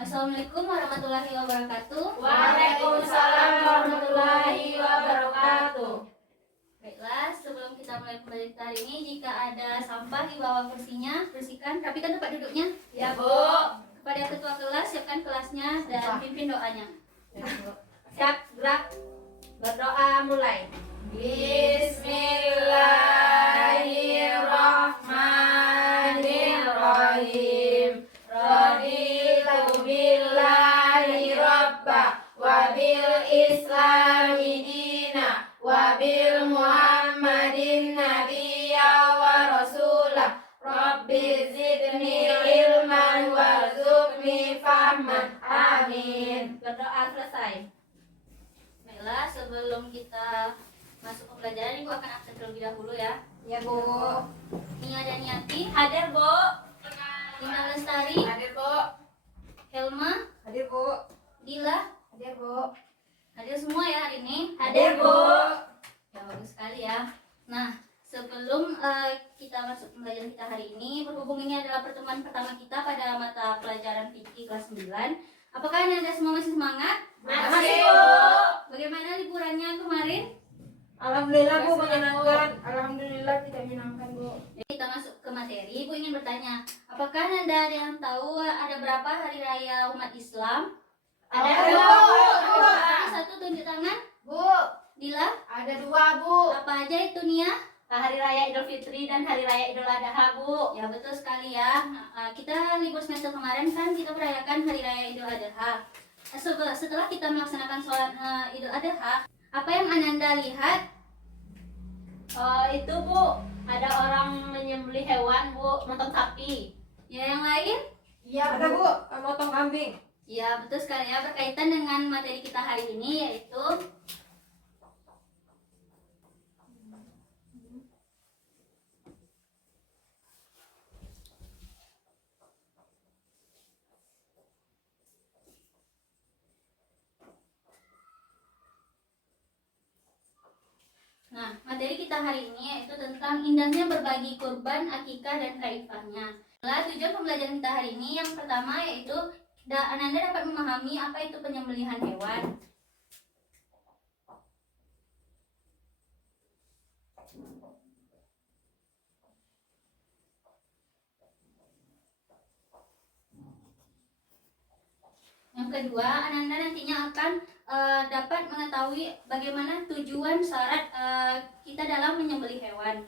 Assalamualaikum warahmatullahi wabarakatuh. Waalaikumsalam warahmatullahi wabarakatuh. Baiklah, sebelum kita mulai pembelajaran kita hari ini, jika ada sampah di bawah kursinya, bersihkan, rapikan tempat duduknya. Ya, Bu. Kepada ketua kelas, siapkan kelasnya dan pimpin doanya. Siap, gerak. Berdoa mulai. Bismillahirrahmanirrahim. Raditu billahi rabba wa bil islami dina wa bil muhammadin nabiyya wa rasulah. Rabbi zidni ilman warzuqni fahman. Amin. Berdoa selesai. Baiklah, sebelum kita masuk ke pelajaran, Ibu akan absen terlebih dahulu ya. Ya, Bu. Nia dan Yati, Hadir, Bu. Tina Lestari, Hadir, Bu. Helma, Hadir, Bu. Dila, Hadir, Bu. hadir semua ya hari ini. Hadir, Bu. Ya, bagus sekali ya. Nah, sebelum kita masuk pembelajaran kita hari ini, berhubung ini adalah pertemuan pertama kita pada mata pelajaran fikih kelas 9. Apakah Anda semua masih semangat? Masih, Bu. Bagaimana liburannya kemarin? Alhamdulillah, Bu, menyenangkan. Alhamdulillah tidak menyenangkan, Bu. Kita masuk ke materi. Ibu ingin bertanya, apakah Anda ada yang tahu ada berapa hari raya umat Islam? Ada, Oh, Bu. Satu tunjuk tangan. Bu, Dila, ada 2, Bu. apa aja itu Nia? Hari Raya Idul Fitri dan Hari Raya Idul Adha, Bu. Ya betul sekali ya. Kita libur semester kemarin kan kita merayakan Hari Raya Idul Adha. Setelah kita melaksanakan sholat Idul Adha, apa yang Ananda lihat? Itu, Bu, ada orang menyembelih hewan, Bu, motong sapi. Ya yang lain? Iya, ada, Bu, motong kambing. Ya betul sekali ya, berkaitan dengan materi kita hari ini yaitu materi kita hari ini yaitu tentang indahnya berbagi kurban, akikah, dan kaifahnya. Nah, tujuan pembelajaran kita hari ini yang pertama yaitu Ananda dapat memahami apa itu penyembelihan hewan. Yang kedua, Ananda nantinya akan dapat mengetahui bagaimana tujuan syarat kita dalam menyembelih hewan.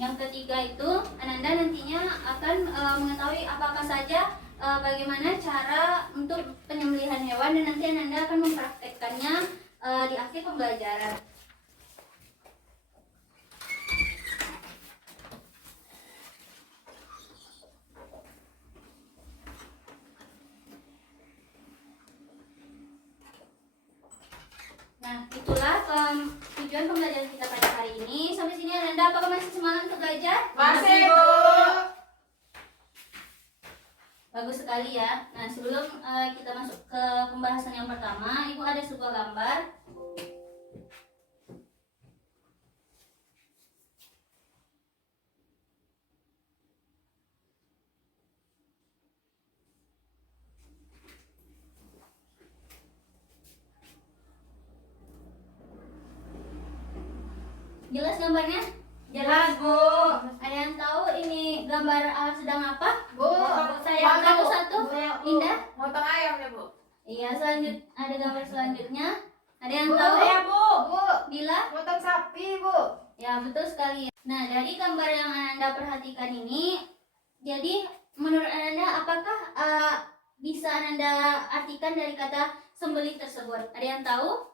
Yang ketiga itu, Ananda nantinya akan mengetahui apakah saja bagaimana cara untuk penyembelihan hewan dan nanti Ananda akan mempraktekkannya di akhir pembelajaran. Nah, itulah tujuan pembelajaran kita pada hari ini. Sampai sini Ananda, apakah masih semangat untuk belajar? Masih, Bu. Bagus sekali ya. Nah, sebelum kita masuk ke pembahasan yang pertama, Ibu ada sebuah gambar. Jelas gambarnya? Jelas, Bu. Ada yang tahu ini gambar sedang apa? Bu, Saya satu-satu. Indah. Motong ayam ya, Bu. Iya, ada gambar selanjutnya. Ada yang Bu, tahu? saya, Bu. Bu, Bila? motong sapi, Bu. Ya, betul sekali. Nah, dari gambar yang Anda perhatikan ini, jadi menurut Anda apakah bisa Anda artikan dari kata sembelih tersebut? Ada yang tahu?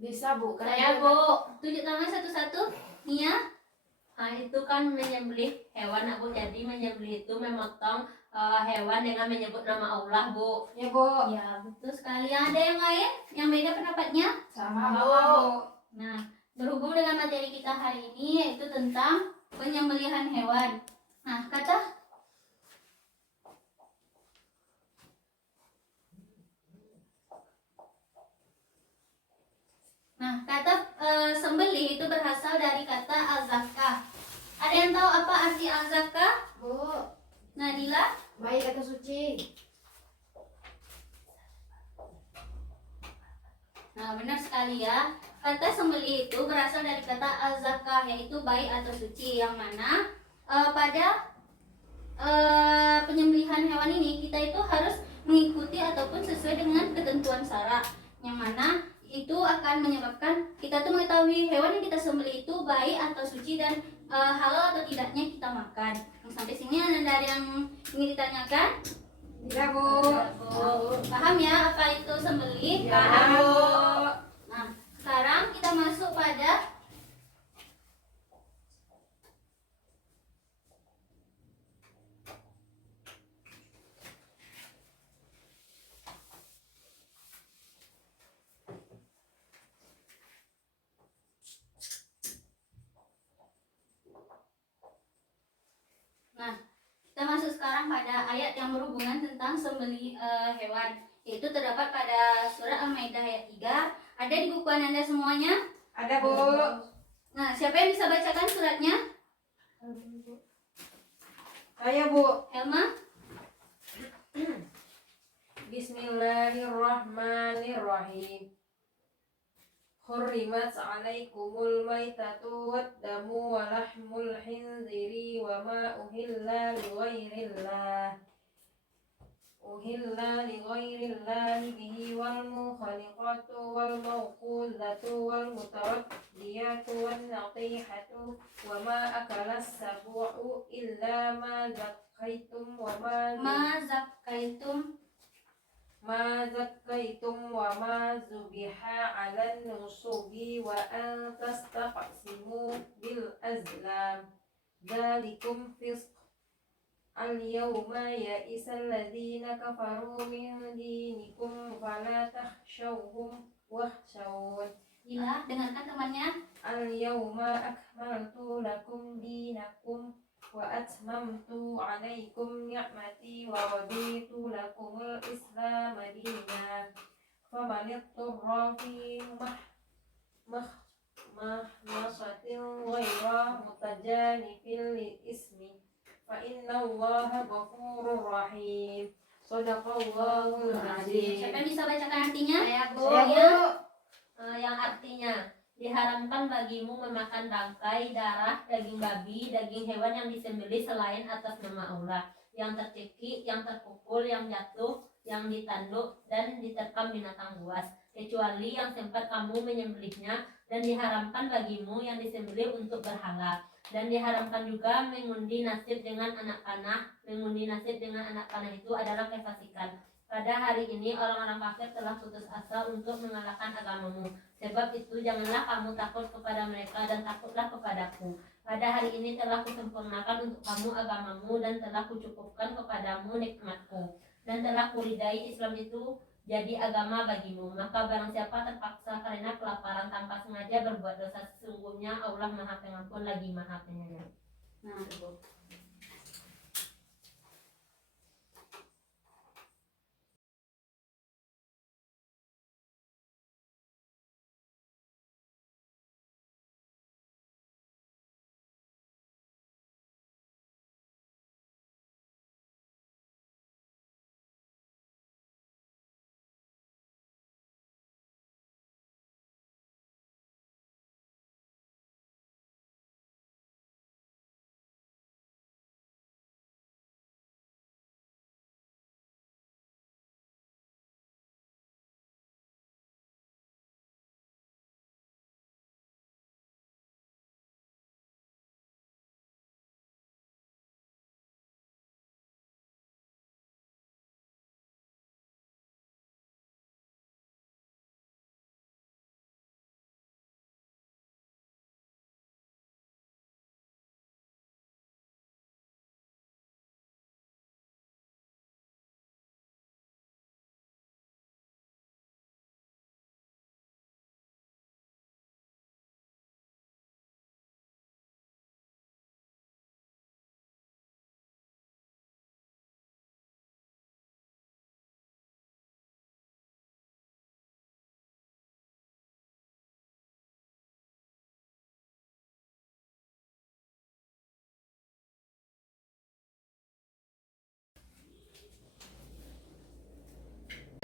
Bisa, Bu. Saya, Bu. Tunjuk tangan satu-satu. Nia? Nah, itu kan menyembelih hewan, Bu. Jadi menyembelih itu memotong hewan dengan menyebut nama Allah, Bu. Ya, Bu. Ya, betul sekali. Ada yang lain yang beda pendapatnya? Sama, Bu. Nah, berhubung dengan materi kita hari ini yaitu tentang penyembelihan hewan. Nah, kata sembelih itu berarti berasal dari kata al-zakah. Ada yang tahu apa arti al-zakah? Bu, Nadila? baik atau suci? Nah, benar sekali ya. Kata sembelih itu berasal dari kata al-zakah, yaitu baik atau suci, yang mana pada penyembelihan hewan ini kita itu harus mengikuti ataupun sesuai dengan ketentuan syara, yang mana itu akan menyebabkan kita tuh mengetahui hewan yang kita sembelih itu baik atau suci dan halal atau tidaknya kita makan. Sampai sini ada yang ingin ditanyakan? Tidak, Bu. Paham ya apa itu sembelih? Ya, Bu. Nah, sekarang kita masuk pada kita masuk sekarang pada ayat yang berhubungan tentang sembelih hewan, yaitu terdapat pada surah Al-Maidah ayat 3. Ada di buku Anda semuanya? Ada, Bu. Nah, siapa yang bisa bacakan suratnya? Saya, Bu. Helma? Bismillahirrahmanirrahim. Hurrimat alaikumul maitatu waddamu wa lahmul khinziri wa ma uhilla lighairillahi bihi wal mukhaliqatu wal mawqudatu wal mutaraddiyatu wan natihatu wa ma akalas sabu'u illa ma zakkaitum wa ma zakkaitum wa ma zubiha 'alan nusubi wa an tastaqsimu bil azlam dzalikum fisq al-yawma ya'isal ladzina kafaru min dinikum fala takhshawhum wakhshawun Gila, dengarkan temannya. al-yawma akmaltu lakum dinakum wa atmamtu 'alaikum ni'mati wa raditu lakumul islam dinan faman ittara fi mahmasatin ghayra mutajanifin lil ismi fa innallaha ghafurur rahim. Shadaqallahul azim. Siapa yang bisa bacakan artinya? Saya, Bu. Yang artinya diharamkan bagimu memakan bangkai, darah, daging babi, daging hewan yang disembelih selain atas nama Allah, yang tercekik, yang terpukul, yang jatuh, yang ditanduk, dan diterkam binatang buas, kecuali yang sempat kamu menyembelihnya, dan diharamkan bagimu yang disembelih untuk berhala. Dan diharamkan juga mengundi nasib dengan anak panah. Mengundi nasib dengan anak panah itu adalah kefasikan. Pada hari ini orang-orang kafir telah putus asa untuk mengalahkan agamamu. Sebab itu janganlah kamu takut kepada mereka dan takutlah kepadaku. Pada hari ini telah kusempurnakan untuk kamu agamamu dan telah kucukupkan kepadamu nikmatku. Dan telah kuridai Islam itu jadi agama bagimu. Maka barang siapa terpaksa karena kelaparan tanpa sengaja berbuat dosa, sesungguhnya Allah Maha Pengampun lagi Maha Penyayang. Nah,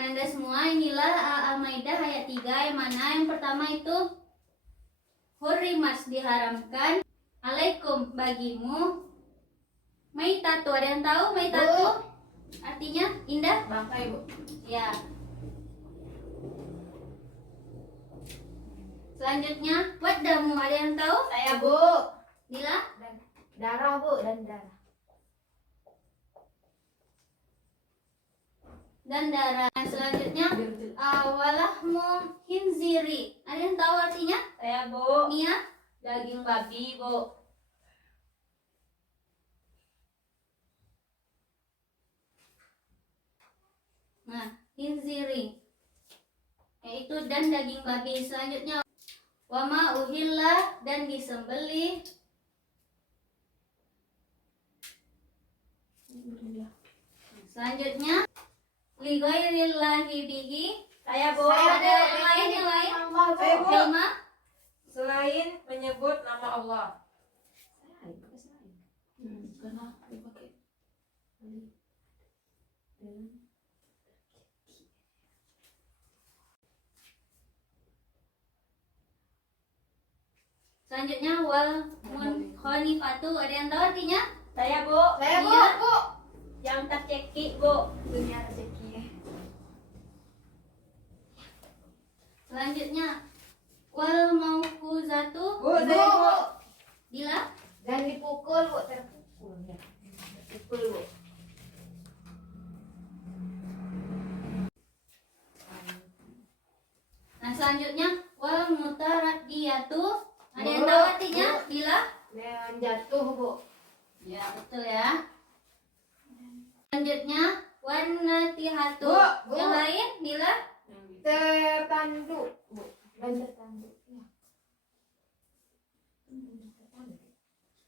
Ananda semua, inilah Al-Maidah ayat 3 yang mana yang pertama itu hurrimat diharamkan alaikum bagimu maitatu. Ada yang tahu maitatu artinya Indah? Bangkai, Bu. Ya. Selanjutnya wadamu, ada yang tahu? Saya, Bu. Dila? Darah, Bu, dan darah. Dan darah. Selanjutnya walahmu hinziri, ada yang tahu artinya? Saya, Bu. Mia? Daging babi, Bu. Nah, hinziri yaitu dan daging babi. Selanjutnya wama uhilla, dan disembelih selanjutnya li ghairillahi bihi. Saya, Bu. Ada yang lain? Saya, Bu. Hilma? Selain menyebut nama Allah. Selanjutnya wal munkhonifatu, ada yang tahu artinya? Saya, Bu. Saya, Bu. Iya. Bu. Yang tercekik, Bu. Dunia rezeki. Selanjutnya wal maukuzatu. Bu, saya, Bu. Dila? Dan dipukul, Bu, terpukul ya. Dipukul, Bu. Nah, selanjutnya wal mutaradiyatu, ada yang Bu. tahu artinya? Bu. Dila? Dan jatuh, Bu. Ya, betul ya. Selanjutnya wan natihatu. Bu. Yang lain? Dila? Tertanduk, Bu. Dan tertanduk.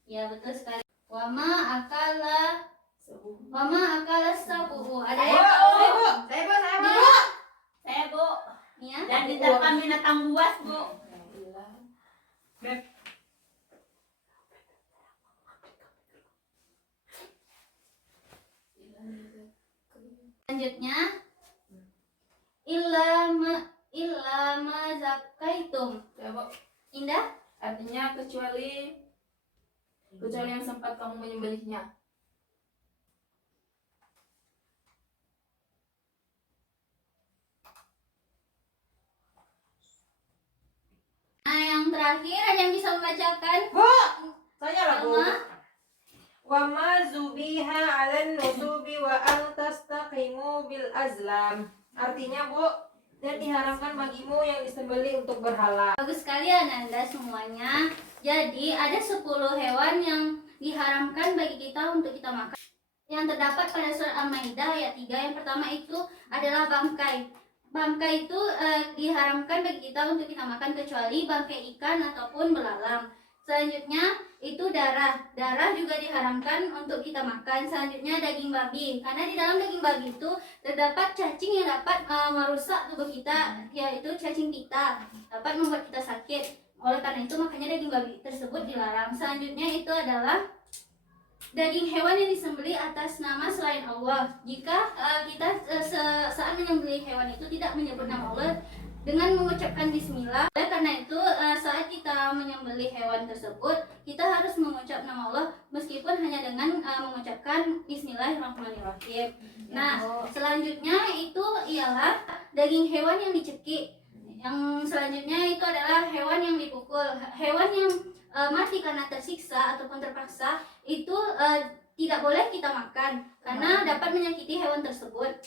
Ya, betul sekali. Wama akala sabuhu. Ada yang Bu, tahu? saya, Bu. Saya, Bu. Saya, Bu. Dila? Saya, Bu. Mia? Dan diterkam binatang buas, Bu. Selanjutnya illama zakaitum. Ya, Bu. Indah? Artinya kecuali yang sempat kamu menyembelihnya. Nah, yang terakhir ada yang bisa membacakan? Bu, saya lah, Bu. Sama? Wa ma zubiha 'alan nusubi wa an tastaqimu bil azlam. Artinya, Bu, dan diharamkan bagimu yang disembelih untuk berhala. Bagus sekali Ananda semuanya. Jadi ada 10 hewan yang diharamkan bagi kita untuk kita makan. Yang terdapat pada surat Al-Maidah ayat 3. Yang pertama itu adalah bangkai. Bangkai itu diharamkan bagi kita untuk kita makan kecuali bangkai ikan ataupun belalang. Selanjutnya itu darah. Darah juga diharamkan untuk kita makan. Selanjutnya daging babi. Karena di dalam daging babi itu terdapat cacing yang dapat merusak tubuh kita, yaitu cacing pita, dapat membuat kita sakit. Oleh karena itu makanya daging babi tersebut dilarang. Selanjutnya itu adalah daging hewan yang disembelih atas nama selain Allah. Jika kita saat menyembelih hewan itu tidak menyebut nama Allah dengan mengucapkan bismillah. Oleh karena itu saat kita menyembelih hewan tersebut kita harus mengucap nama Allah meskipun hanya dengan mengucapkan bismillahirrahmanirrahim. Nah, selanjutnya itu ialah daging hewan yang dicekik. Yang selanjutnya itu adalah hewan yang dipukul. Hewan yang mati karena tersiksa ataupun terpaksa itu tidak boleh kita makan karena dapat menyakiti hewan tersebut.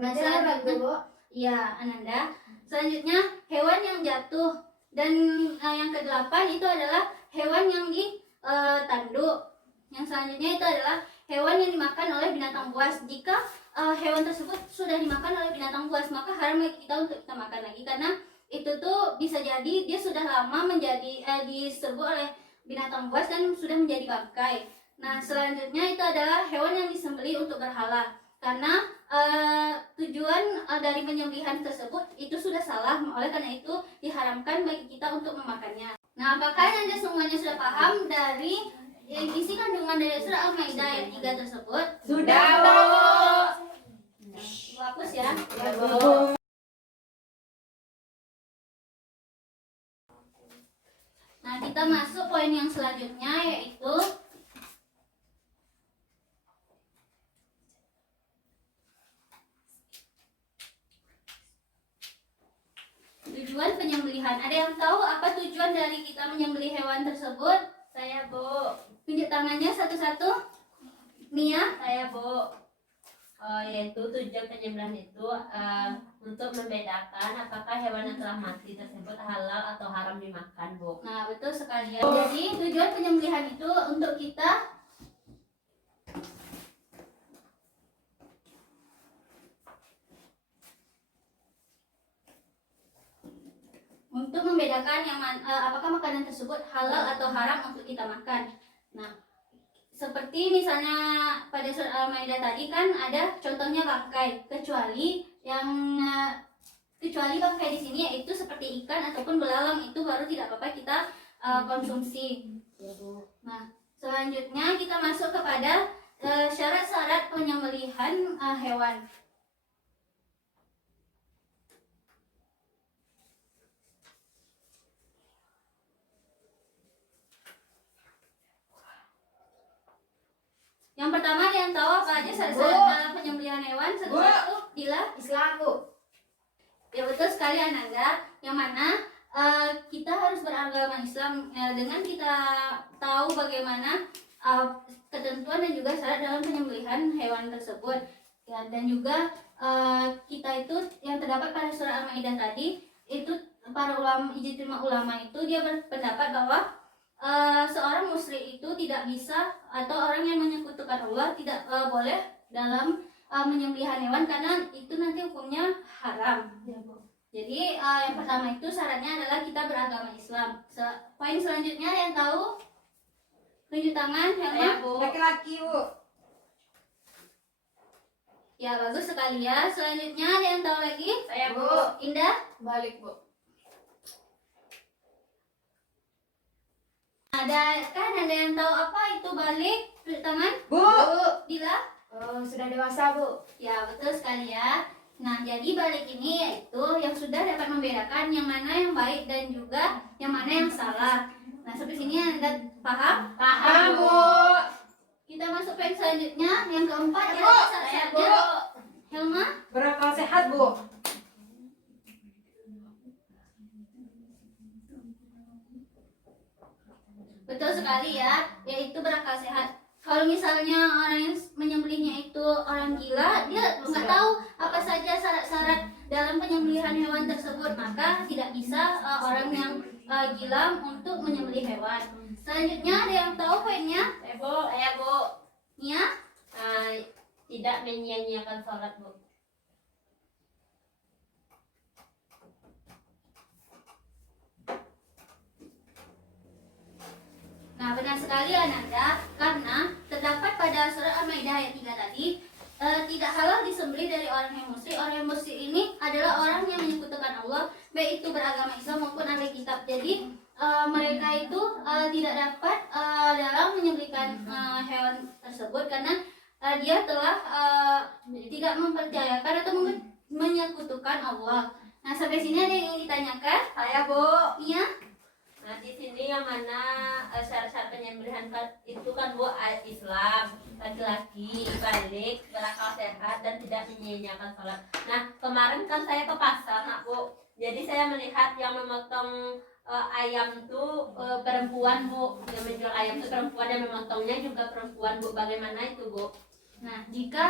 Nah, selanjutnya, Bu. ya Ananda. Selanjutnya hewan yang jatuh, dan yang kedelapan itu adalah hewan yang ditanduk. Yang selanjutnya itu adalah hewan yang dimakan oleh binatang buas. Jika hewan tersebut sudah dimakan oleh binatang buas, maka haram bagi kita untuk kita makan lagi karena itu tuh bisa jadi dia sudah lama menjadi diserbu oleh binatang buas dan sudah menjadi bangkai. Nah, selanjutnya itu adalah hewan yang disembelih untuk berhala karena tujuan dari penyembelihan tersebut itu sudah salah. Oleh karena itu diharamkan bagi kita untuk memakannya. Nah, apakah Anda semuanya sudah paham dari isi kandungan dari surah Al-Maidah ayat 3 tersebut? Sudah, Bu. Hapus ya. ya. Ya, Bu. Nah, kita masuk poin yang selanjutnya yaitu tujuan penyembelihan. Ada yang tahu apa tujuan dari kita menyembelih hewan tersebut? Saya, Bu. Tunjuk tangannya satu-satu. Mia, Saya, Bu. Yaitu tujuan penyembelihan itu untuk membedakan apakah hewan yang telah mati tersebut halal atau haram dimakan, Bu. nah betul sekali ya. Jadi tujuan penyembelihan itu untuk kita membedakan apakah makanan tersebut halal atau haram untuk kita makan. Nah, seperti misalnya pada surat Al-Maidah tadi kan ada contohnya bangkai, kecuali bangkai di sini yaitu seperti ikan ataupun belalang, itu baru tidak apa-apa kita konsumsi. Nah, selanjutnya kita masuk kepada syarat-syarat penyembelihan hewan. Yang pertama, ada yang tahu apa aja syarat-syarat dalam penyembelihan hewan? Satu-satu, Dila. Islam, Bu. Ya betul sekali Ananda, yang mana kita harus beragama Islam dengan kita tahu bagaimana ketentuan dan juga syarat dalam penyembelihan hewan tersebut ya, dan juga kita itu yang terdapat pada surah Al-Maidah tadi itu para ijtima ulama itu dia berpendapat bahwa seorang musyrik itu tidak bisa atau orang yang menyekutukan Allah tidak boleh dalam menyembelihan hewan karena itu nanti hukumnya haram. Jadi yang pertama itu syaratnya adalah kita beragama Islam. Poin selanjutnya yang tahu tunjuk tangan yang Saya, Bu. Laki-laki, Bu. ya bagus sekali ya. Selanjutnya ada yang tahu lagi? Saya, Bu. Indah. Balik, Bu. Ada yang tahu apa itu balik? Tunjuk tangan. Bu. Dila. Oh, sudah dewasa, Bu. Ya betul sekali ya. Nah, jadi balik ini yaitu yang sudah dapat membedakan yang mana yang baik dan juga yang mana yang salah. Nah, sampai sini Anda paham? Paham, Bu. Kita masuk poin selanjutnya, yang keempat Bu. adalah Saya, syaratnya. Bu. Helma, Berakal sehat, Bu. betul sekali ya, yaitu berakal sehat. Kalau misalnya orang yang menyembelihnya itu orang gila, dia nggak tahu apa saja syarat-syarat dalam penyembelihan hewan tersebut, maka tidak bisa orang yang gila untuk menyembelih hewan. Selanjutnya ada yang tahu poinnya? Saya, Bu. Nia? Tidak menyia-nyiakan sholat, Bu. Nah, benar sekali Ananda, karena terdapat pada surah Al-Maidah ayat 3 tadi, tidak halal disembelih dari orang yang musyrik. Orang yang musyrik ini adalah orang yang menyekutukan Allah, baik itu beragama Islam maupun ahli kitab. Jadi mereka itu tidak dapat dalam menyembelihkan hewan tersebut karena dia telah tidak mempercayakan atau menyekutukan Allah. Nah, sampai sini ada yang ingin ditanyakan? Saya, Bu. Iya? Nah, di sini yang mana syarat-syarat penyembelihan itu kan, Bu, Islam, laki-laki, balik, berakal sehat, dan tidak menyia-nyiakan sholat. Nah, kemarin kan saya ke pasar, nak, Bu. Jadi saya melihat yang memotong ayam tuh perempuan, Bu. Yang menjual ayam itu perempuan, dan memotongnya juga perempuan, Bu. Bagaimana itu, Bu? Nah, jika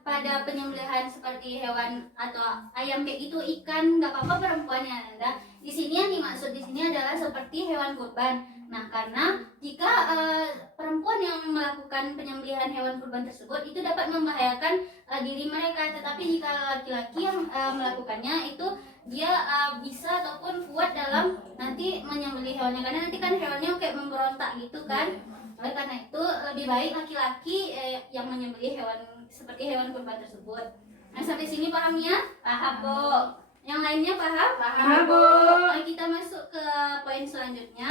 pada penyembelihan seperti hewan atau ayam kayak itu ikan, nggak apa-apa perempuannya Anda. Di sini yang dimaksud di sini adalah seperti hewan kurban. Nah, karena jika perempuan yang melakukan penyembelihan hewan kurban tersebut itu dapat membahayakan diri mereka, tetapi jika laki-laki yang melakukannya itu dia bisa ataupun kuat dalam nanti menyembelih hewannya, karena nanti kan hewannya kayak memberontak gitu kan. Oleh karena itu lebih baik laki-laki yang menyembelih hewan seperti hewan kurban tersebut. Nah, sampai sini paham ya? Paham, Bu. Yang lainnya paham? Paham, Bu. Kita masuk ke poin selanjutnya.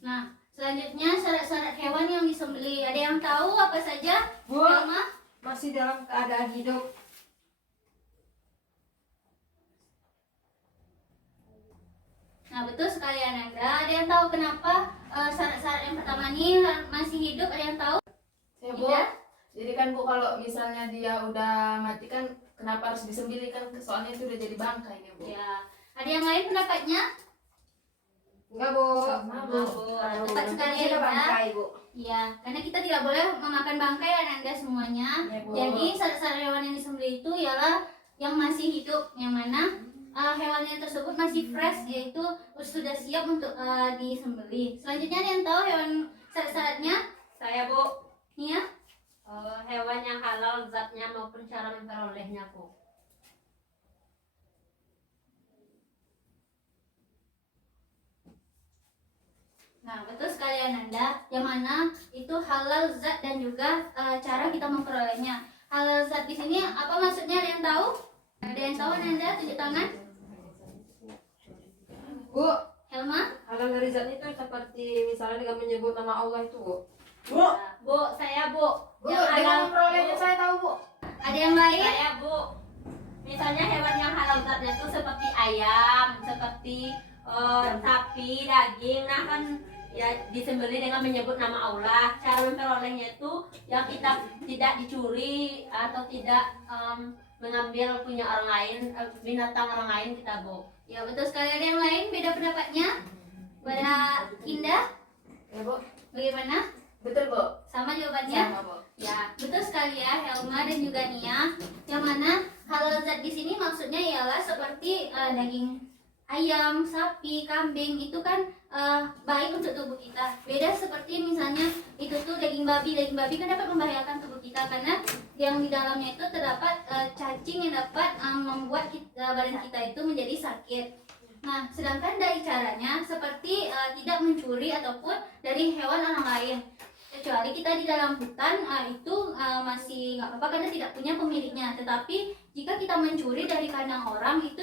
Nah, selanjutnya syarat-syarat hewan yang disembelih. Ada yang tahu apa saja? Bu, Helma? masih dalam keadaan hidup. Nah, betul sekali Ananda. Ada yang tahu kenapa syarat-syarat yang pertama ini masih hidup? Ada yang tahu? Ya, Bu. Indah? Jadi kan Bu, kalau misalnya dia udah mati kan kenapa harus disembelih kan? Soalnya itu udah jadi bangkai nih, Bu. Ya. Ada yang lain pendapatnya? Enggak, Bu. Sama, Bu. Tepat sekali Masih ada ya. bangkai, Bu. Iya, karena kita tidak boleh memakan bangkai Ananda semuanya. Ya, Bu. Jadi syarat-syarat hewan yang disembelih itu ialah yang masih hidup, yang mana hewannya tersebut masih fresh, yaitu sudah siap untuk disembelih. Selanjutnya ada yang tahu hewan syarat-syaratnya? Saya Bu, Nia? hewan yang halal zatnya maupun cara memperolehnya Bu. Nah, betul sekali Ananda. Yang mana itu halal zat dan juga cara kita memperolehnya. Halal zat di sini apa maksudnya? Ada yang tahu? Ada yang tahu Ananda? Tunjuk tangan. Bu, Helma? halal dari zat itu seperti misalnya dengan menyebut nama Allah itu, Bu. Bu, saya Bu. Bu, Yang dengan halal, memperolehnya Bu. saya tahu, Bu. Ada yang lain? Saya Bu. Misalnya hewan yang halal zatnya itu seperti ayam, seperti sapi, daging. Nah kan ya disembelih dengan menyebut nama Allah. Cara memperolehnya itu yang kita tidak dicuri atau tidak mengambil punya orang lain, binatang orang lain kita Bu. Ya, betul sekali. Ada yang lain beda pendapatnya? Pada Indah? Ya, Bu. Bagaimana? Betul, Bu. Sama jawabannya? Sama, Bu. Ya, betul sekali ya Helma dan juga Nia. Yang mana halal zat di sini maksudnya ialah seperti daging ayam, sapi, kambing itu kan baik untuk tubuh kita. Beda seperti misalnya itu tuh daging babi. Daging babi kan dapat membahayakan tubuh kita karena yang di dalamnya itu terdapat cacing yang dapat membuat badan kita itu menjadi sakit. Nah, sedangkan dari caranya seperti tidak mencuri ataupun dari hewan orang lain. Kecuali kita di dalam hutan itu masih nggak apa-apa karena tidak punya pemiliknya. Tetapi jika kita mencuri dari kandang orang itu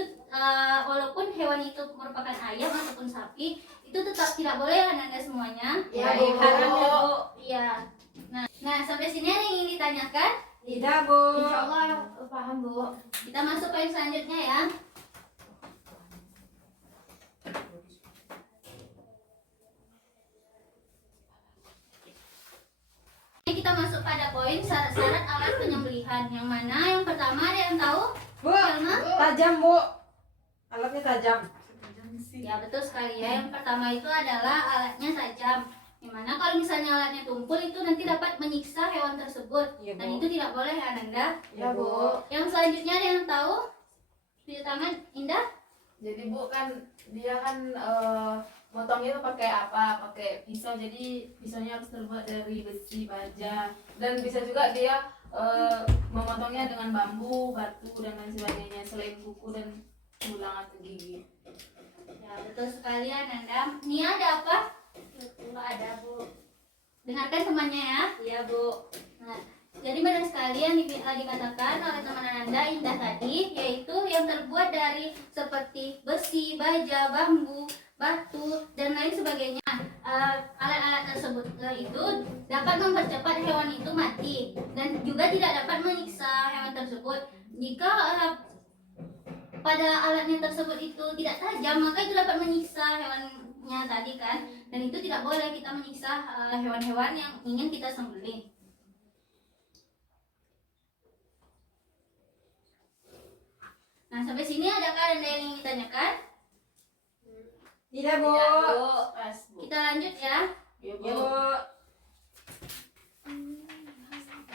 walaupun hewan itu merupakan ayam ataupun sapi itu tetap tidak boleh Anda semuanya. Ya, Baik, Bu. haram ya Bu. Iya. Nah sampai sini ada yang ingin ditanyakan? Tidak, Bu. Insya Allah paham, Bu. Kita masuk poin selanjutnya ya. Kita masuk pada poin syarat-syarat alat penyembelihan. Yang mana yang pertama ada yang tahu? Bu, Helma? tajam, Bu. Alatnya tajam. Ya betul sekali ya. Yang pertama itu adalah alatnya tajam. Yang mana kalau misalnya alatnya tumpul itu nanti dapat menyiksa hewan tersebut. Iya, Bu. Dan itu tidak boleh ya Ananda. Ya, Bu. Yang selanjutnya ada yang tahu? Tunjuk tangan Indah. Jadi Bu kan dia kan motongnya itu pakai apa? Pakai pisau. Jadi pisaunya harus terbuat dari besi, baja. Dan bisa juga dia memotongnya dengan bambu, batu dan lain sebagainya selain kuku dan tulang atau gigi. Ya betul sekali Ananda. Nia ada apa? Enggak ada Bu. Dengarkan temannya ya. Iya Bu. Nah, jadi benar sekali yang dikatakan oleh teman Ananda Indah tadi, yaitu yang terbuat dari seperti besi, baja, bambu, batu, dan lain sebagainya. Alat-alat tersebut itu dapat mempercepat hewan itu mati dan juga tidak dapat menyiksa hewan tersebut. Jika pada alatnya tersebut itu tidak tajam, maka itu dapat menyiksa hewannya tadi kan, dan itu tidak boleh kita menyiksa hewan-hewan yang ingin kita sembelih. Nah, sampai sini adakah Anda yang ingin ditanyakan? Tidak, Bu. Tidak Bu. Pas Bu. Kita lanjut ya. Ya, Bu. Ya, Bu.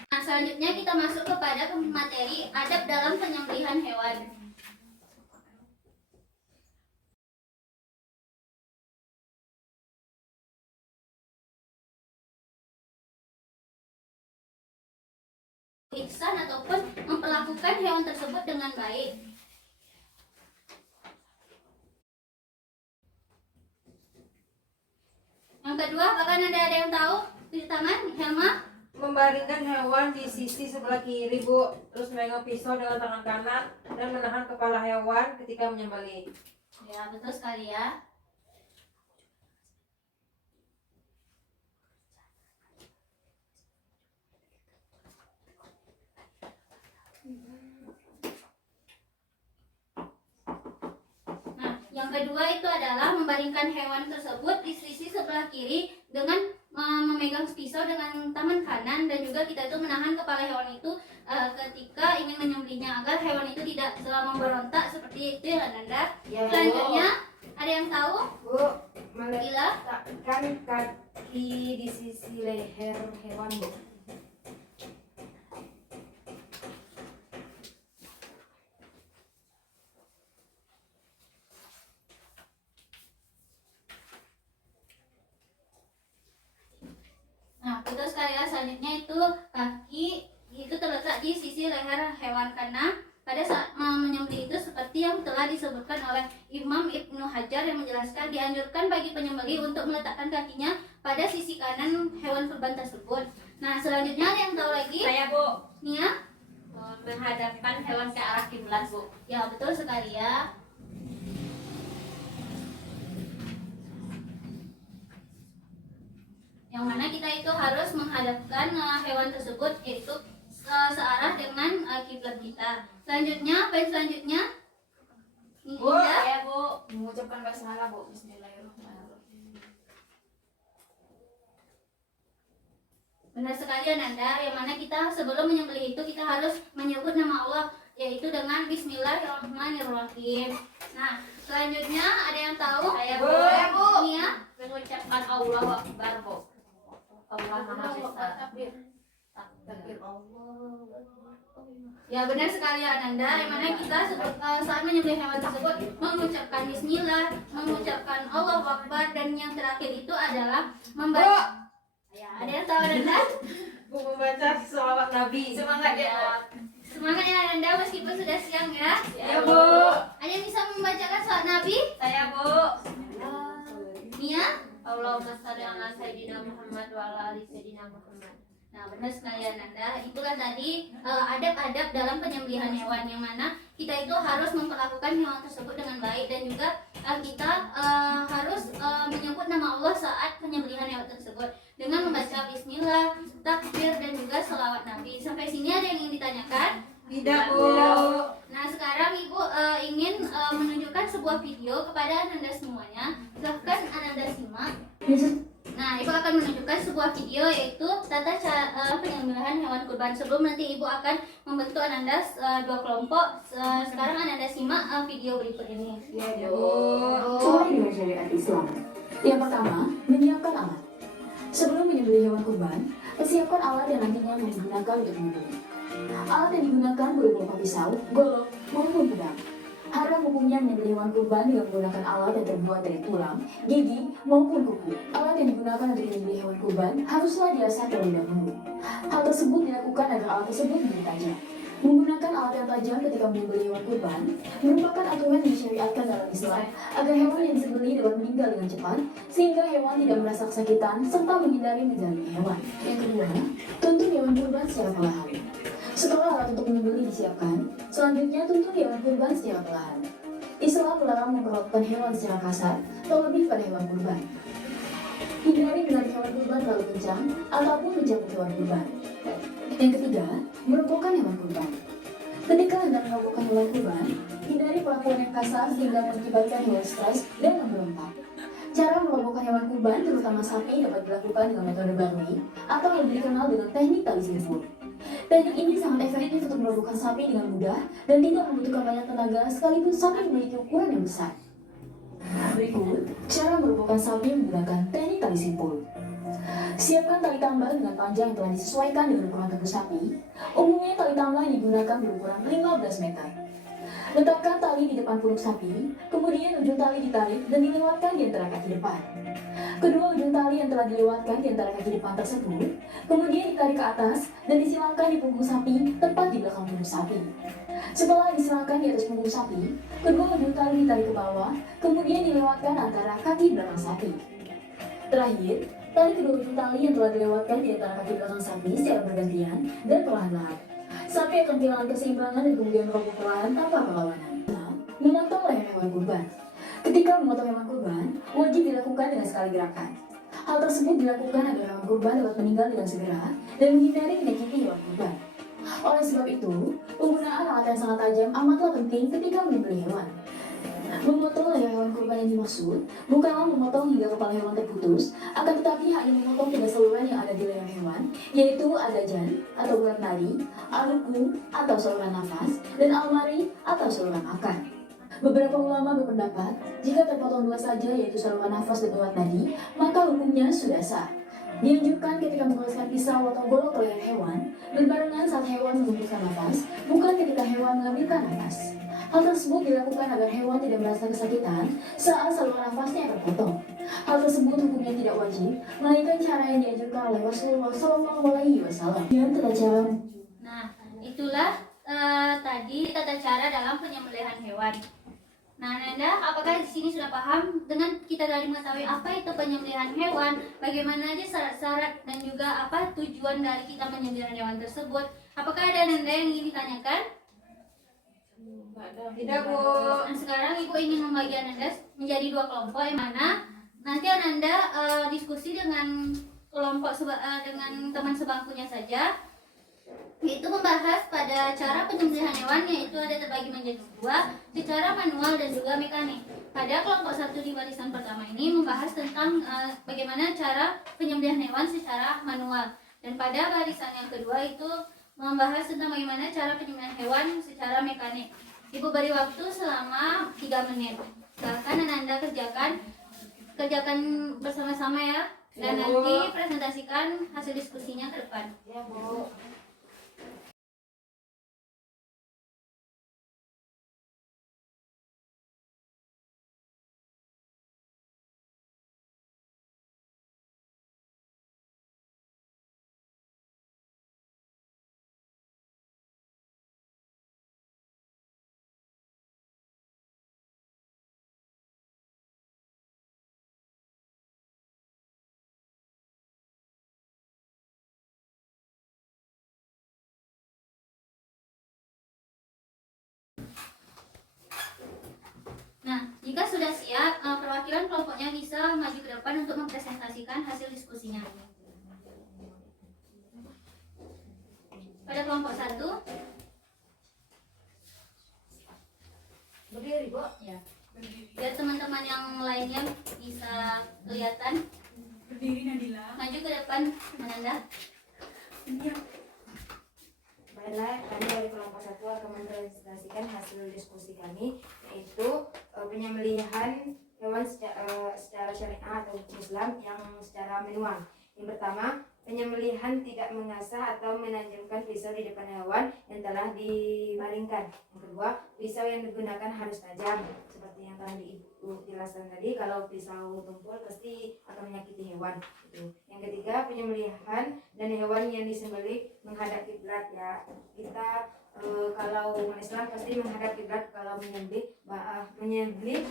Nah, selanjutnya kita masuk kepada materi adab dalam penyembelihan hewan. Ihsan ataupun memperlakukan hewan tersebut dengan baik. Yang kedua, apakah ada yang tahu? Tunjuk tangan, Helma. Membaringkan hewan di sisi sebelah kiri, Bu. Terus memegang pisau dengan tangan kanan dan menahan kepala hewan ketika menyembelih. Ya, betul sekali ya. Nah, yang kedua itu adalah membaringkan hewan tersebut di sisi sebelah kiri dengan memegang pisau dengan tangan kanan, dan juga kita itu menahan kepala hewan itu ketika ingin menyembelihnya agar hewan itu tidak memberontak seperti itu ya Nanda. Ya, Bu. Selanjutnya ada yang tahu? Bu, Gila? meletakkan kaki di sisi leher hewan, Bu. Nah, betul sekali ya. Selanjutnya itu kaki itu terletak di sisi leher hewan, karena pada saat menyembelih itu seperti yang telah disebutkan oleh Imam Ibnu Hajar yang menjelaskan dianjurkan bagi penyembelih untuk meletakkan kakinya pada sisi kanan hewan kurban tersebut. Nah, selanjutnya ada yang tahu lagi? Saya Bu, Nia? menghadapkan hewan ke arah kiblat Bu. Ya, betul sekali ya. Yang mana kita itu harus menghadapkan hewan tersebut yaitu searah dengan kiblat kita. Selanjutnya, apa yang selanjutnya? Bu, Indah? Saya Bu, Mengucapkan basmalah, Bu. Bismillahirrahmanirrahim. Benar sekali Ananda, yang mana kita sebelum menyembelih itu kita harus menyebut nama Allah, yaitu dengan Bismillahirrahmanirrahim. Nah, selanjutnya ada yang tahu? saya Bu. Bu, Nia? mengucapkan Allahu Akbar Bu. Allah Maha Besar. Takbir. Takbir. Ya, benar sekali Ananda, yang mana kita saat menyembelih hewan tersebut mengucapkan Bismillah, mengucapkan Allahu Akbar, dan yang terakhir itu adalah membaca. Ya, ada yang tahu Ananda? Bu membaca sholawat Nabi. Semangat ya, Bu. Semangat ya Ananda, meskipun sudah siang ya. Ya, Bu. Ada yang bisa membacakan salat Nabi? Saya Bu. Nia? Allahumma shalli ala sayyidina Muhammad wa ala ali sayyidina Muhammad. Nah, benar sekali Ananda. Itulah tadi adab-adab dalam penyembelihan hewan, yang mana kita itu harus memperlakukan hewan tersebut dengan baik, dan juga kita harus menyebut nama Allah saat penyembelihan hewan tersebut dengan membaca Bismillah, takbir, dan juga selawat Nabi. Sampai sini ada yang ingin ditanyakan? Tidak, Bu. Nah, sekarang Ibu ingin menunjukkan sebuah video kepada Ananda semuanya. Silahkan Ananda simak. Nah, Ibu akan menunjukkan sebuah video, yaitu tata cara penyembelihan hewan kurban. Sebelum nanti Ibu akan membentuk Ananda dua kelompok. Sekarang Ananda simak video berikut ini. Ya, Bu. Sesuai dengan syariat Islam. Yang pertama, menyiapkan alat. Sebelum menyembelih hewan kurban, persiapkan alat yang nantinya akan digunakan untuk menyembelih. Alat yang digunakan berupa pisau, golok, maupun pedang. Haram hukumnya menyembelih hewan kurban dengan menggunakan alat yang terbuat dari tulang, gigi, maupun kuku. Alat yang digunakan untuk menyembelih hewan kurban haruslah diasah terlebih dahulu. Hal tersebut dilakukan agar alat tersebut menjadi tajam. Menggunakan alat yang tajam ketika menyembelih hewan kurban merupakan aturan yang disyariatkan dalam Islam agar hewan yang disembelih dapat meninggal dengan cepat, sehingga hewan tidak merasa kesakitan serta menghindari menjalani hewan. Yang kedua, tuntun hewan kurban secara perlahan. Setelah alat untuk menyembelih disiapkan, selanjutnya tuntun hewan kurban secara perlahan. Islam melarang memperlakukan hewan secara kasar, terlebih pada hewan kurban. Hindari menarik hewan kurban terlalu kencang ataupun mencabut hewan kurban. Yang ketiga, merobohkan hewan kurban. Ketika hendak merobohkan hewan kurban, hindari perlakuan yang kasar sehingga mengakibatkan hewan stres dan memberontak. Cara merobohkan hewan kurban, terutama sapi, dapat dilakukan dengan metode Barney atau yang dikenal dengan teknik tali simpul. Teknik ini sangat efektif untuk merobohkan sapi dengan mudah dan tidak membutuhkan banyak tenaga sekalipun sapi memiliki ukuran yang besar. Berikut cara merobohkan sapi menggunakan teknik tali simpul. Siapkan tali tambal dengan panjang yang telah disesuaikan dengan ukuran tubuh sapi. Umumnya tali tambal yang digunakan berukuran 15 meter. Letakkan tali di depan punuk sapi, kemudian ujung tali ditarik dan dilewatkan di antara kaki depan. Kedua ujung tali yang telah dilewatkan di antara kaki depan tersebut, kemudian ditarik ke atas dan disilamkan di punggung sapi tepat di belakang punuk sapi. Setelah disilamkan di atas punggung sapi, kedua ujung tali ditarik ke bawah, kemudian dilewatkan antara kaki belakang sapi. Terakhir, tarik kedua ujung tali yang telah dilewatkan di antara kaki belakang sapi secara bergantian dan perlahan-lahan. Sapi akan kehilangan keseimbangan dan kemudian meroboh perlahan tanpa perlawanan. Memotong leher hewan kurban. Ketika memotong hewan kurban, wajib dilakukan dengan sekali gerakan. Hal tersebut dilakukan agar hewan kurban dapat meninggal dengan segera dan menghindari menyakiti hewan kurban. Oleh sebab itu, penggunaan alat yang sangat tajam amatlah penting ketika menyembelih hewan. Memotong leher hewan kurban yang dimaksud bukanlah memotong hingga kepala hewan terputus, akan tetapi hanya memotong pada saluran yang ada di leher hewan, yaitu adajan atau urat nadi, aluku atau saluran nafas, dan almari atau saluran akar. Beberapa ulama berpendapat, jika terpotong dua saja yaitu saluran nafas dan urat nadi, maka hukumnya sudah sah. Dianjurkan ketika mengoleskan pisau atau golok ke leher hewan, berbarengan saat hewan menghembuskan nafas, bukan ketika hewan mengambilkan nafas. Hal tersebut dilakukan agar hewan tidak merasa kesakitan saat saluran nafasnya terpotong. Hal tersebut hukumnya tidak wajib, melainkan cara yang dianjurkan oleh Rasulullah SAW. Dan tata cara. Nah, itulah tadi tata cara dalam penyembelihan hewan. Nah, Nanda, apakah di sini sudah paham dengan kita tadi mengetahui apa itu penyembelihan hewan, bagaimana aja syarat-syarat dan juga apa tujuan dari kita menyembelih hewan tersebut? Apakah ada Nanda yang ingin ditanyakan? Tidak, Bu. Nah, sekarang Ibu ingin membagi Ananda menjadi dua kelompok, yang mana nanti Ananda diskusi dengan dengan teman sebangkunya saja, yaitu membahas pada cara penyembelihan hewan, yaitu ada terbagi menjadi dua, secara manual dan juga mekanik. Pada kelompok satu di barisan pertama ini membahas tentang bagaimana cara penyembelihan hewan secara manual, dan pada barisan yang kedua itu membahas tentang bagaimana cara penyembelihan hewan secara mekanik. Ibu beri waktu selama 3 menit. Silahkan Ananda kerjakan bersama-sama ya. Dan Ya, Bu. nanti presentasikan hasil diskusinya ke depan. Ya, Bu. Nah, jika sudah siap, perwakilan kelompoknya bisa maju ke depan untuk mempresentasikan hasil diskusinya. Pada kelompok 1, Berdiri, Bu. ya. Biar teman-teman yang lainnya bisa kelihatan. Berdiri Nadila. Maju ke depan, Ananda. Baiklah, kami dari kelompok 1 akan mempresentasikan hasil diskusi kami, yaitu penyembelihan hewan secara syariah atau hukum Islam yang secara manual. Yang pertama, penyembelihan tidak mengasah atau menanjamkan pisau di depan hewan yang telah dibaringkan. Yang kedua, pisau yang digunakan harus tajam, seperti yang telah dijelaskan tadi. Kalau pisau tumpul pasti akan menyakiti hewan. Yang ketiga, penyembelihan dan hewan yang disembelih menghadap kiblat ya. Kita kalau umat Islam pasti menghadap kiblat kalau menyembelih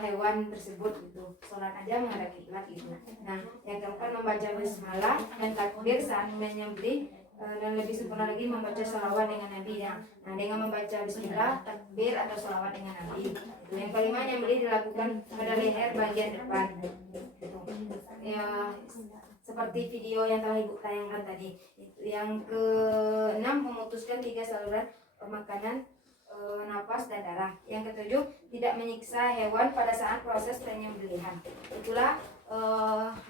hewan tersebut gitu. Sholat aja menghadap kiblat gitu. Nah, yang keempat, membaca basmalah dan takbir saat menyembelih, dan lebih sempurna lagi membaca sholawat dengan Nabi ya. Nah, dengan membaca bismillah, takbir atau sholawat dengan Nabi. Yang kelima, nyembelih dilakukan pada leher bagian depan. Gitu. Ya, seperti video yang telah Ibu tayangkan tadi. Yang keenam, memutuskan 3 saluran makanan, napas dan darah. Yang ketujuh, tidak menyiksa hewan pada saat proses penyembelihan. Itulah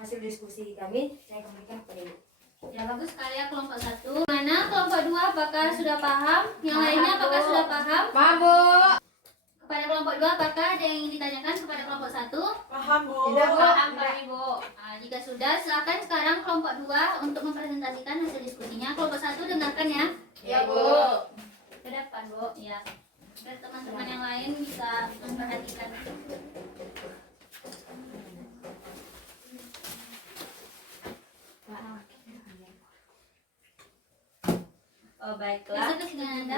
hasil diskusi kami. Saya kembalikan kepada Ibu. Ya, bagus sekali ya kelompok 1. Mana kelompok 2 apakah sudah paham? Yang lainnya apakah sudah paham? Paham, Bu? Kepada kelompok 2 apakah ada yang ingin ditanyakan kepada kelompok 1? Paham, Bu. Tidak, Bu. Paham kami, Bu. Nah, jika sudah, silakan sekarang kelompok 2 untuk mempresentasikan hasil diskusinya. Kelompok 1 dengarkan ya. Ya, Bu. Ke depan, Bu. Ya. Biar teman-teman yang lain bisa memperhatikan. Oh, baiklah. Bisa ke sini Anda.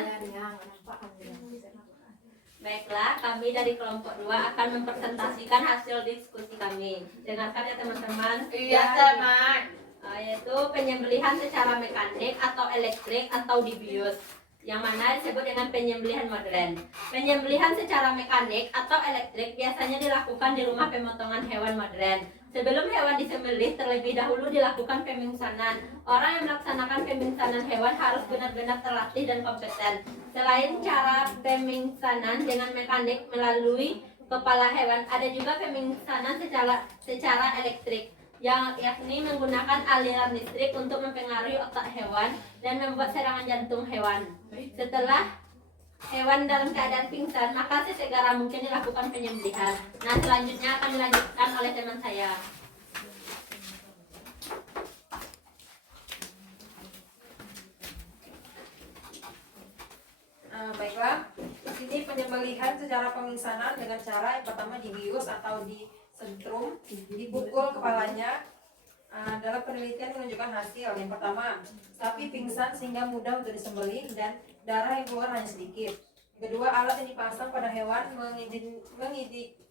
Baiklah, kami dari kelompok 2 akan mempresentasikan hasil diskusi kami. Dengarkan ya teman-teman. Iya, teman. Yaitu penyembelihan secara mekanik atau elektrik atau dibius. yang mana disebut dengan penyembelihan modern. Penyembelihan secara mekanik atau elektrik biasanya dilakukan di rumah pemotongan hewan modern. Sebelum hewan disembelih, terlebih dahulu dilakukan pemingsanan. Orang yang melaksanakan pemingsanan hewan harus benar-benar terlatih dan kompeten. Selain cara pemingsanan dengan mekanik melalui kepala hewan, ada juga pemingsanan secara elektrik, yakni menggunakan aliran listrik untuk mempengaruhi otak hewan dan membuat serangan jantung hewan. Setelah hewan dalam keadaan pingsan, maka sesegera mungkin dilakukan penyembelihan. Nah, selanjutnya akan dilanjutkan oleh teman saya. Baiklah, di sini penyembelihan secara pemingsanan dengan cara yang pertama dibius atau disentrum, dipukul kepalanya. Dalam penelitian menunjukkan hasil. Yang pertama, sapi pingsan sehingga mudah untuk disembelih dan darah yang keluar hanya sedikit. Kedua, alat yang dipasang pada hewan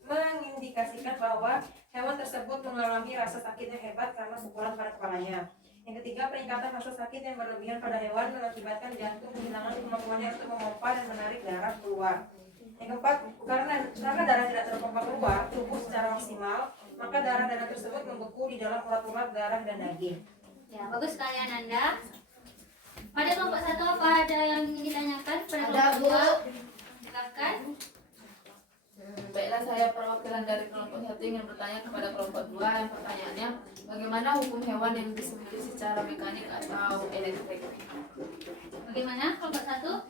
mengindikasikan bahwa hewan tersebut mengalami rasa sakit yang hebat karena pukulan pada kepalanya. Yang ketiga, peningkatan rasa sakit yang berlebihan pada hewan mengakibatkan jantung kehilangan kemampuannya untuk memompa dan menarik darah keluar. Yang keempat, karena darah tidak terpompa keluar tubuh secara maksimal, maka darah-darah tersebut membeku di dalam urat-urat darah dan daging. Ya, bagus sekali Ananda. Pada kelompok 1 apa ada yang ingin ditanyakan pada Ada, kelompok Bu. 2? Silakan. Baiklah, saya perwakilan dari kelompok 1 ingin bertanya kepada kelompok 2. Yang pertanyaannya, bagaimana hukum hewan yang disembelih secara mekanik atau elektrik? Bagaimana kelompok 1?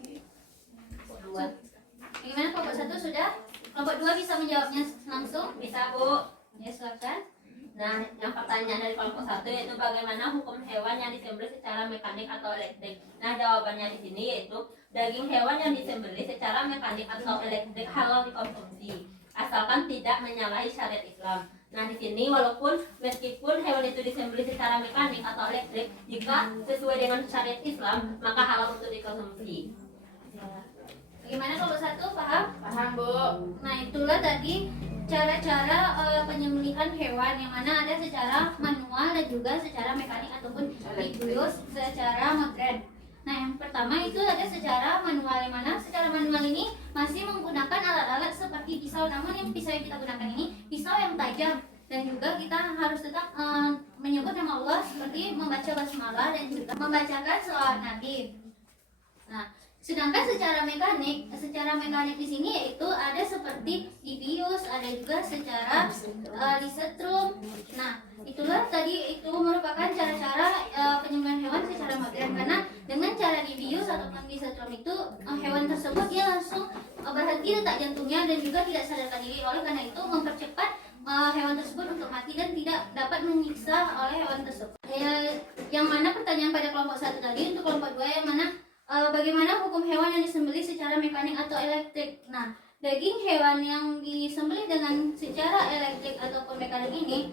Bagaimana kelompok 1 sudah? Kelompok 2 bisa menjawabnya langsung? Bisa, Bu. Ya, silakan. Nah, yang pertanyaan dari kelompok 1 yaitu bagaimana hukum hewan yang disembelih secara mekanik atau elektrik. Nah, jawabannya di sini yaitu daging hewan yang disembelih secara mekanik atau elektrik halal dikonsumsi, asalkan tidak menyalahi syariat Islam. Nah, di sini meskipun hewan itu disembelih secara mekanik atau elektrik, jika sesuai dengan syariat Islam, maka halal untuk dikonsumsi. Bagaimana kelompok 1? Paham? Paham, Bu. Nah, itulah tadi cara-cara penyembelihan hewan yang mana ada secara manual dan juga secara mekanik ataupun dibius secara modern. Nah, yang pertama itu ada secara manual, yang mana secara manual ini masih menggunakan alat-alat seperti pisau, namun yang pisau yang kita gunakan ini pisau yang tajam, dan juga kita harus tetap menyebut nama Allah seperti membaca basmalah dan juga membacakan sholawat Nabi. Nah, sedangkan secara mekanik di sini yaitu ada seperti dibius, ada juga secara disetrum. Nah, itulah tadi itu merupakan cara-cara penyembelihan hewan secara modern, karena dengan cara dibius ataupun disetrum itu hewan tersebut dia langsung berhenti detak jantungnya dan juga tidak sadarkan diri. Oleh karena itu mempercepat hewan tersebut untuk mati dan tidak dapat menyiksa oleh hewan tersebut. Yang mana pertanyaan pada kelompok 1 tadi, untuk kelompok 2 yang mana bagaimana hukum hewan yang disembelih secara mekanik atau elektrik. Nah, daging hewan yang disembelih dengan secara elektrik ataupun mekanik ini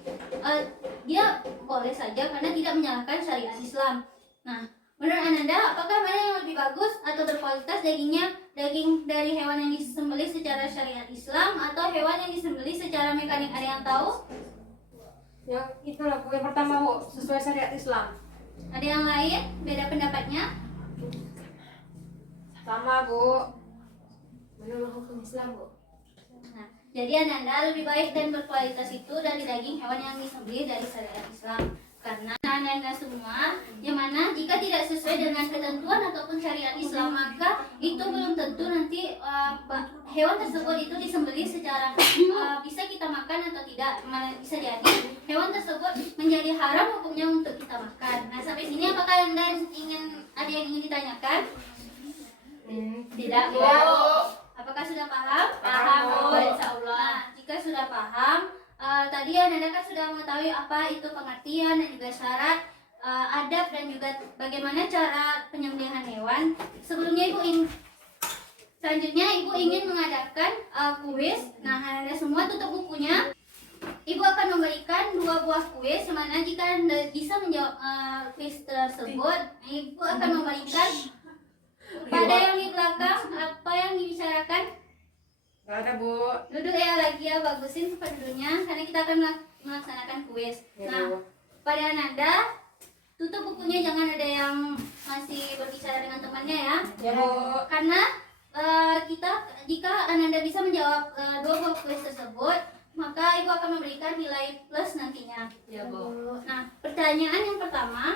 dia boleh saja karena tidak menyalahkan syariat Islam. Nah, menurut Ananda, apakah mana yang lebih bagus atau berkualitas dagingnya, daging dari hewan yang disembelih secara syariat Islam atau hewan yang disembelih secara mekanik? Ada yang tahu? Yang itulah Bu, yang pertama Bu, sesuai syariat Islam. Ada yang lain beda pendapatnya? Sama Bu. Menurut hukum Islam, Bu. Nah, jadi Ananda lebih baik dan berkualitas itu dari daging hewan yang disembelih dari syariat Islam. Karena Ananda semua yang mana jika tidak sesuai dengan ketentuan ataupun syariat Islam, maka itu belum tentu nanti hewan tersebut itu disembelih secara bisa kita makan atau tidak. Bisa jadi hewan tersebut menjadi haram hukumnya untuk kita makan. Nah, sampai sini apakah Anda ada yang ingin ditanyakan? Tidak, Bu. Apakah sudah paham? Paham, Bu. Insyaallah. Nah, jika sudah paham, tadi Anda kan sudah mengetahui apa itu pengertian dan juga syarat, adab dan juga bagaimana cara penyembelihan hewan. Sebelumnya selanjutnya Ibu ingin mengadakan kuis. Nah, Anda semua tutup bukunya. Ibu akan memberikan 2 buah kuis, yang mana jika Anda bisa menjawab kuis tersebut, Ibu akan memberikan pada yang di belakang apa yang dibicarakan. Gak ada Bu. Duduk ya lagi ya, bagusin tempat duduknya karena kita akan melaksanakan kuis. Ya, Nah, Bu. pada Ananda tutup bukunya, jangan ada yang masih berbicara dengan teman jawabannya ya. Ya Bu. Karena jika Ananda bisa menjawab dua buah kuis tersebut, maka ibu akan memberikan nilai plus nantinya. Ya Bu. Nah, pertanyaan yang pertama,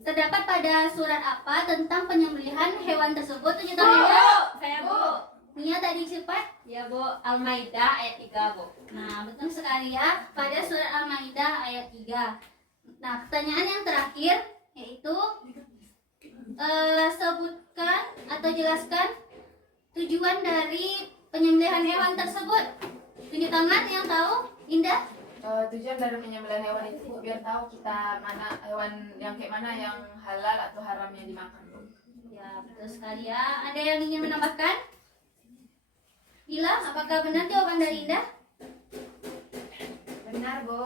terdapat pada surat apa tentang penyembelihan hewan tersebut? Tunjuk tangan ya. Saya Bu. Nia tadi cepat. Ya Bu, Al-Maidah ayat 3 Bu. Nah, betul sekali ya, pada surat Al-Maidah ayat 3. Nah, pertanyaan yang terakhir yaitu sebutkan atau jelaskan tujuan dari penyembelihan hewan tersebut. Tunjuk tangan yang tahu. Indah. Tujuan dari penyembelihan hewan itu biar tahu kita mana hewan yang kayak mana yang halal atau haram yang dimakan Bu. Ya, betul sekali ya. Ada yang ingin menambahkan? Bila, apakah benar jawaban dari Indah? Benar, Bu.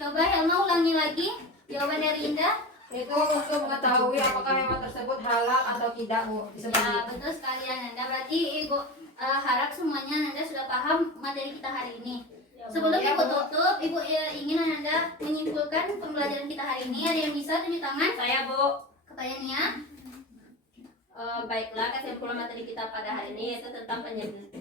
Coba Helma ulangi lagi jawaban dari Indah. Itu untuk mengetahui apakah hewan tersebut halal atau tidak Bu. Ya, betul sekali Ananda. Berarti Ibu harap semuanya Ananda sudah paham materi kita hari ini. Sebelum Ya, Ibu Bu. tutup, Ibu ingin Ananda menyimpulkan pembelajaran kita hari ini. Ada yang bisa tunjuk tangan? Saya Bu. Kepada Nia. Baiklah, kesimpulan materi kita pada hari ini yaitu tentang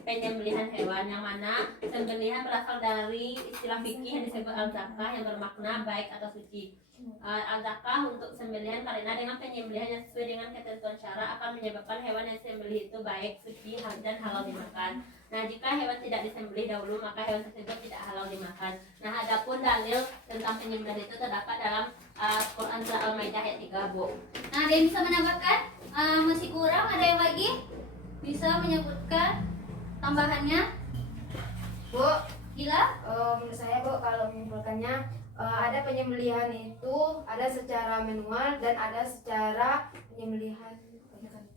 penyembelihan hewan, yang mana sembelihan berasal dari istilah fikih yang disebut al-zakah yang bermakna baik atau suci. Al-zakah untuk sembelihan karena dengan penyembelihan yang sesuai dengan ketentuan syara akan menyebabkan hewan yang disembelih itu baik, suci, dan halal dimakan. Nah, jika hewan tidak disembelih dahulu, maka hewan tersebut tidak halal dimakan. Nah, adapun dalil tentang penyembelihan itu terdapat dalam Quran surah Al-Maidah ayat 3 Bu. Nah, ada yang bisa menambahkan? Masih kurang, ada yang lagi bisa menyebutkan tambahannya? Bu, Gila? menurut saya Bu, kalau menyimpulkannya ada penyembelihan itu ada secara manual dan ada secara penyembelihan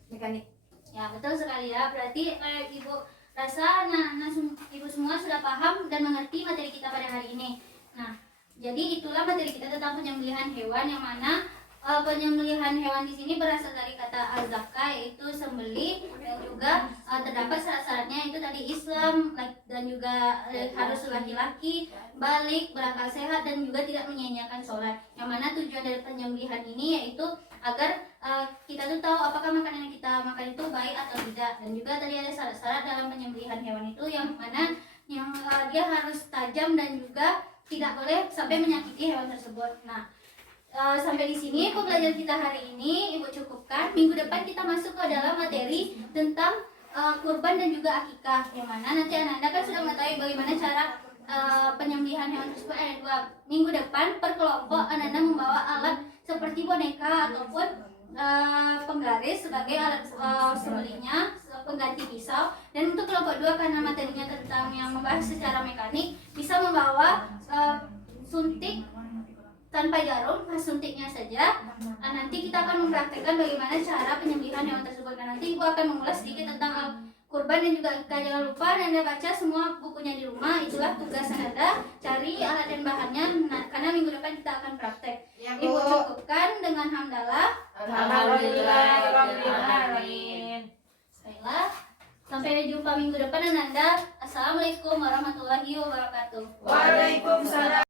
mekanik. Ya, betul sekali ya. Berarti Ibu rasa Ibu semua sudah paham dan mengerti materi kita pada hari ini. Nah, jadi itulah materi kita tentang penyembelihan hewan, yang mana penyembelihan hewan di sini berasal dari kata al-zakah, yaitu sembelih, dan juga terdapat syarat-syaratnya itu tadi Islam dan juga harus laki-laki, balik, berakal sehat, dan juga tidak menyia-nyiakan sholat. Yang mana tujuan dari penyembelihan ini yaitu agar kita tuh tahu apakah makanan yang kita makan itu baik atau tidak. Dan juga tadi ada syarat-syarat dalam penyembelihan hewan itu, yang mana dia harus tajam dan juga tidak boleh sampai menyakiti hewan tersebut. Nah, sampai di sini pembelajaran kita hari ini Ibu cukupkan. Minggu depan kita masuk ke dalam materi tentang kurban dan juga akikah, yang mana nanti Ananda kan sudah mengetahui bagaimana cara penyembelihan hewan tersebut. Minggu depan per kelompok Ananda membawa alat seperti boneka ataupun penggaris sebagai alat sembelihnya, pengganti pisau. Dan untuk kelompok 2, karena materinya tentang yang membahas secara mekanik, bisa membawa suntik tanpa jarum, suntiknya saja. Nanti kita akan mempraktekkan bagaimana cara penyembelihan hewan tersebut. Dan nanti Ibu akan mengulas sedikit tentang kurban dan juga akikah. Jangan lupa Anda baca semua bukunya di rumah. Itulah tugas Anda, cari alat dan bahannya. Nah, karena minggu depan kita akan praktek. Ya, Ibu cukupkan dengan hamdalah. Alhamdulillahirrahmanirrahim. Baiklah, sampai jumpa minggu depan Anda. Assalamualaikum warahmatullahi wabarakatuh. Waalaikumsalam